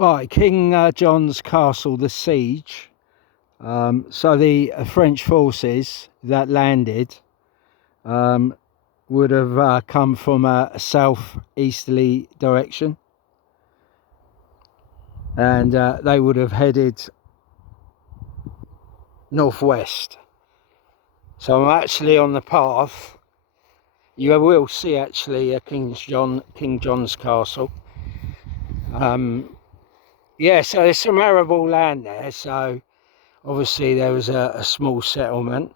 Right, King John's castle, the siege. So the French forces that landed would have come from a southeasterly direction, and they would have headed northwest. So I'm actually on the path. You will see actually King John's castle. Yeah, so there's some arable land there, so obviously there was a small settlement.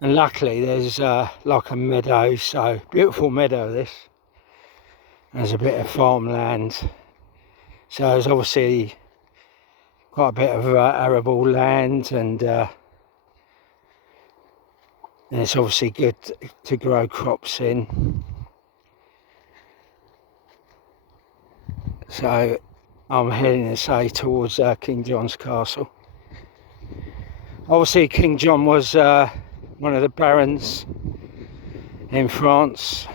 And luckily there's like a meadow, so beautiful meadow this. There's a bit of farmland. So there's obviously quite a bit of arable land, and it's obviously good to grow crops in. So I'm heading towards King John's castle. Obviously King John was one of the barons in France.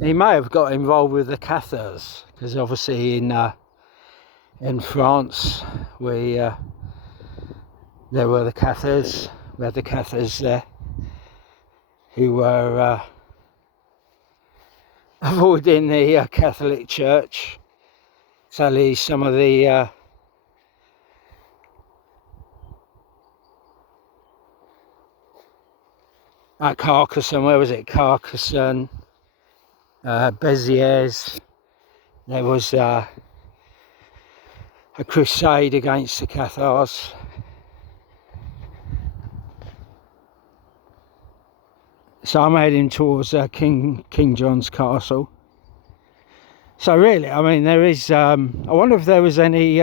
He may have got involved with the Cathars, because obviously in France there were the Cathars. We had the Cathars there who were avoiding the Catholic Church. Sadly, some of the at Carcassonne, where was it? Carcassonne, Béziers. There was a crusade against the Cathars. So I'm heading towards King John's castle. So really, I mean, there is. I wonder if there was any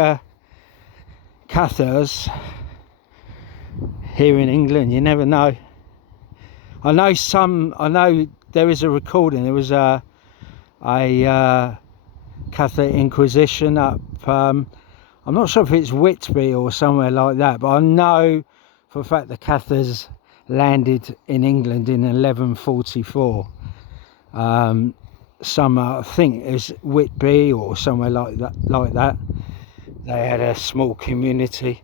Cathars here in England. You never know. I know there is a recording. There was a Catholic Inquisition up. I'm not sure if it's Whitby or somewhere like that, but I know for a fact the Cathars landed in England in 1144. I think it was Whitby or somewhere like that. They had a small community.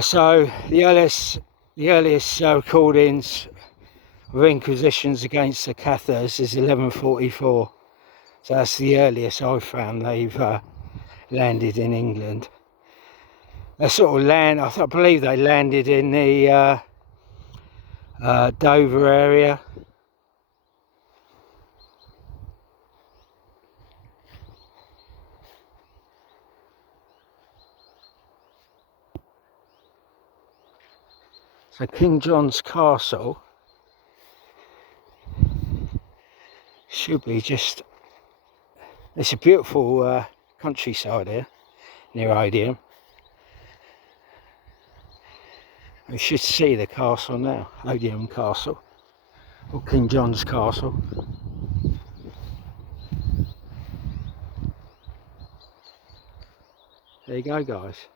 So the earliest recordings of inquisitions against the Cathars is 1144. So that's the earliest I've found they've landed in England. They sort of I believe they landed in the Dover area. So King John's castle should be just, it's a beautiful countryside here near Odium. We should see the castle now, Odium Castle, or King John's Castle. There you go, guys.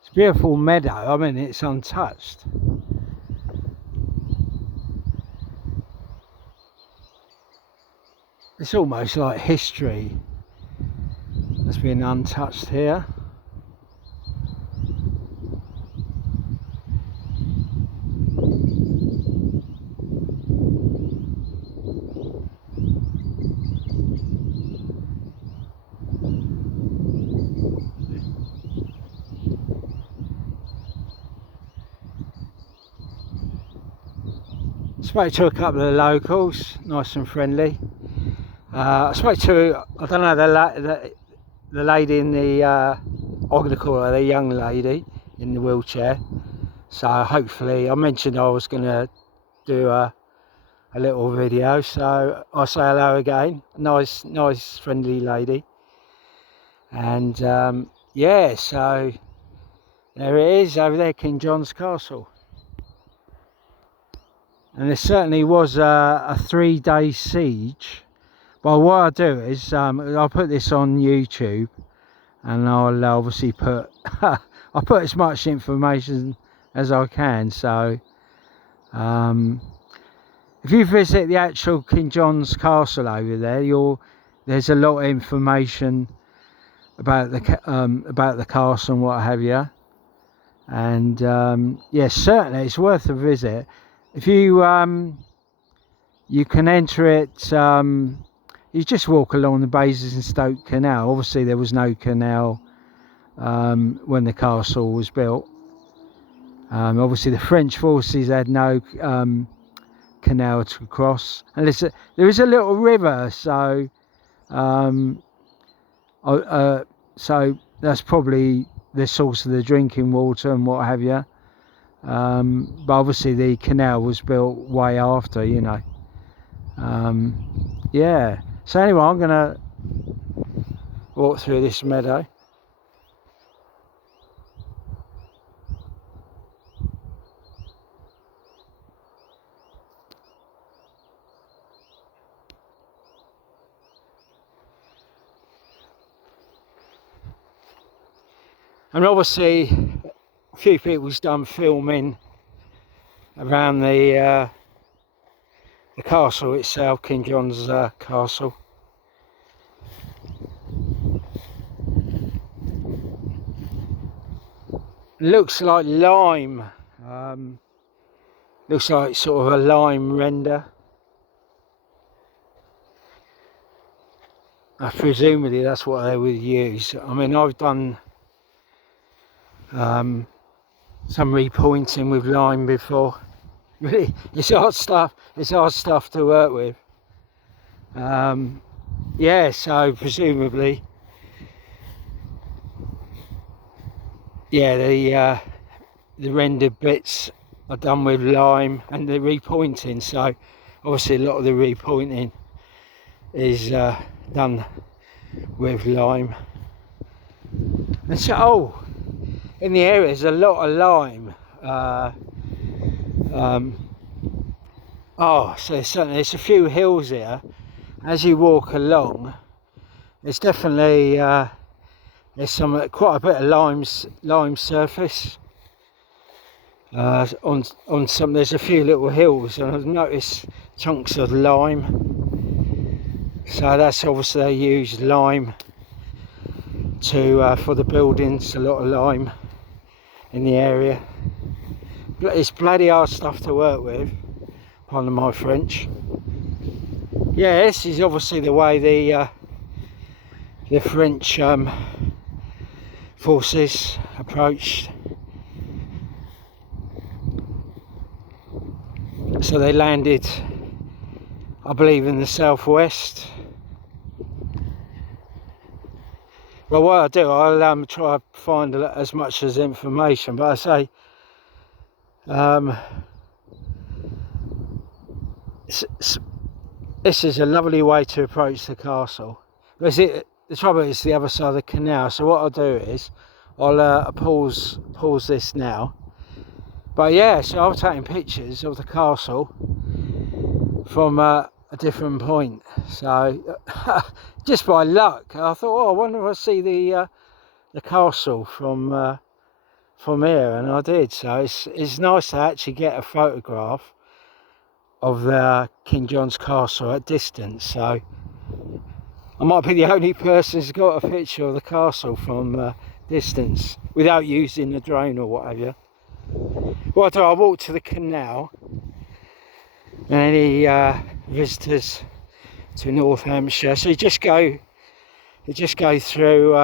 It's a beautiful meadow. I mean, it's untouched. It's almost like history that's been untouched here. Spoke to a couple of locals, nice and friendly. I spoke to, I don't know, lady in the I'm going to call her the young lady in the wheelchair. So hopefully, I mentioned I was going to do a little video, so I'll say hello again. Nice friendly lady. And yeah, so there it is over there, King John's Castle. And there certainly was a 3-day siege. But what I'll do is I'll put this on YouTube, and I'll obviously put I'll put as much information as I can. So if you visit the actual King John's Castle over there, there's a lot of information about the castle and what have you. And yeah, certainly it's worth a visit. If you you can enter it, you just walk along the Basingstoke Canal. Obviously there was no canal when the castle was built. Obviously the French forces had no canal to cross, and there is a little river, so so that's probably the source of the drinking water and what have you. But obviously the canal was built way after, you know. Yeah, so anyway, I'm gonna walk through this meadow. And obviously a few people's done filming around the castle itself, King John's Castle. Looks like lime, looks like sort of a lime render. Presumably that's what they would use. I mean, I've done some repointing with lime before. Really, it's hard stuff. It's hard stuff to work with. Yeah, so presumably, yeah, the rendered bits are done with lime and the repointing. So obviously a lot of the repointing is done with lime. And so, in the area there's a lot of lime. So certainly there's a few hills here. As you walk along, there's definitely there's quite a bit of lime surface. On some, there's a few little hills, and I've noticed chunks of lime. So that's obviously they use lime to for the buildings. A lot of lime in the area. It's bloody hard stuff to work with, pardon my French. Yeah, this is obviously the way the French forces approached. So they landed, I believe, in the southwest. Well, what I'll do, I'll try to find as much as information, but I say this is a lovely way to approach the castle. The trouble is the other side of the canal, so what I'll do is I'll pause this now. But yeah, so I'm taking pictures of the castle from a different point. So just by luck, I thought, oh, I wonder if I see the castle from here, and I did. So it's nice to actually get a photograph of the King John's Castle at distance. So I might be the only person who's got a picture of the castle from distance without using the drone or whatever. What I do, I walk to the canal, and any visitors to North Hampshire, so you just go through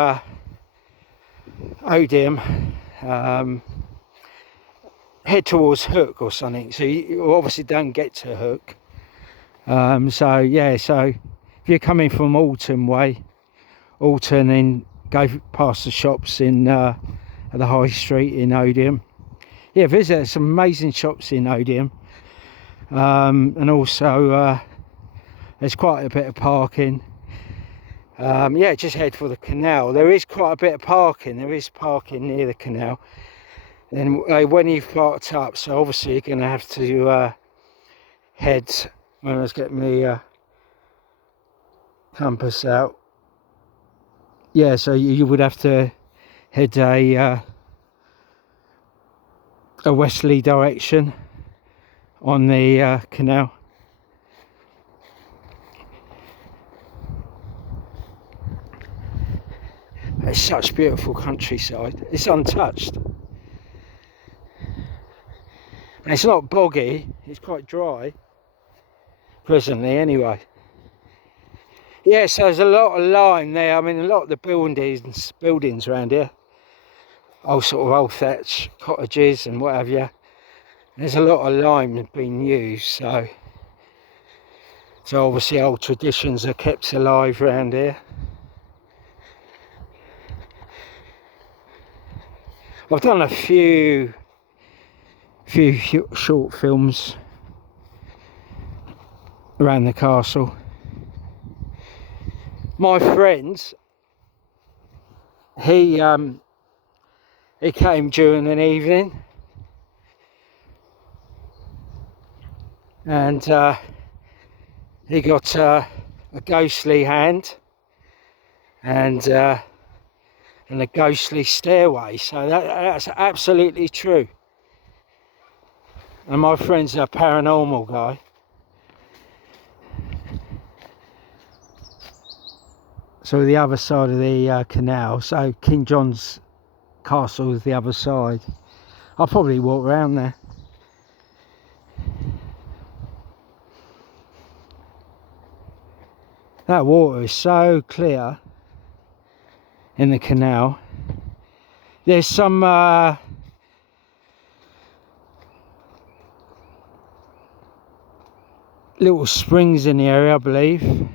Odiham, head towards Hook or something. So you obviously don't get to Hook. So yeah, so if you're coming from Alton way, Alton in go past the shops in at the high street in Odium. Yeah, visit some amazing shops in Odium, and also there's quite a bit of parking. Yeah, just head for the canal. There is quite a bit of parking. There is parking near the canal. And when you've parked up, so obviously you're going to have to head, when I was getting the compass out. Yeah, so you would have to head a westerly direction on the canal. It's such beautiful countryside. It's untouched. And it's not boggy, it's quite dry. Presently, anyway. Yes, there's a lot of lime there. I mean, a lot of the buildings around here, old sort of old thatch cottages and what have you. There's a lot of lime being used, so obviously old traditions are kept alive around here. I've done a few short films around the castle. My friend, he came during an evening, and he got a ghostly hand and a ghostly stairway. So that's absolutely true. And my friend's a paranormal guy. So the other side of the canal, so King John's castle is the other side. I'll probably walk around there. That water is so clear in the canal. There's some little springs in the area, I believe.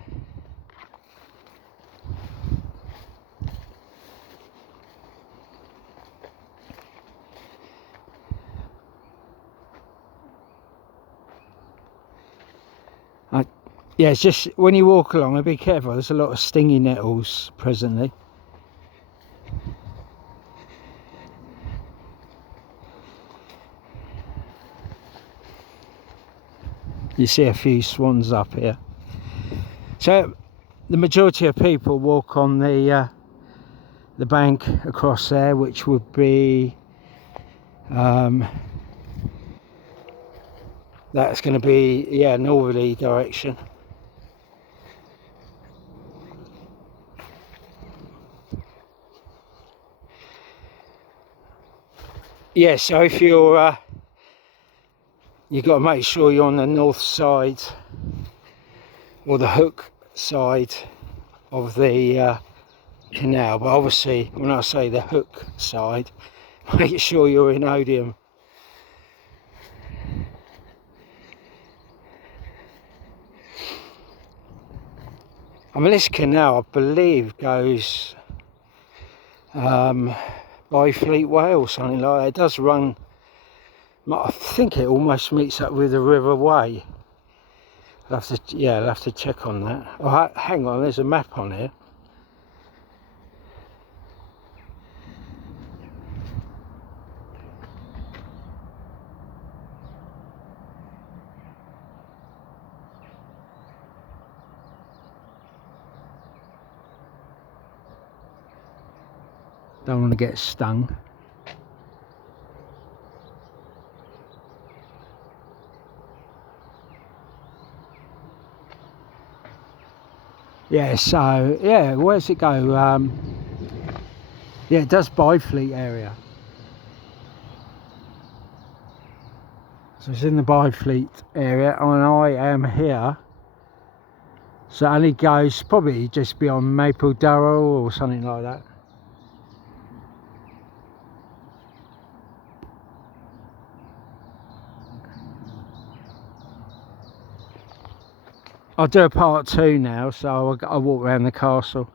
Yeah, it's just when you walk along, be careful. There's a lot of stinging nettles presently. You see a few swans up here. So the majority of people walk on the bank across there, which would be that's going to be, yeah, northerly direction. Yeah, so if you've got to make sure you're on the north side or the hook side of the canal. But obviously, when I say the hook side, make sure you're in Odium. I mean, this canal, I believe, goes by Fleetway or something like that. It does run, I think it almost meets up with the River Way. I'll have to check on that. Oh, hang on, there's a map on here. Don't want to get stung. Yeah, so yeah, where's it go? Yeah, it does Byfleet area. So it's in the Byfleet area, and I am here. So it only goes probably just beyond Maple Durrow or something like that. I'll do a part 2 now, so I'll walk around the castle.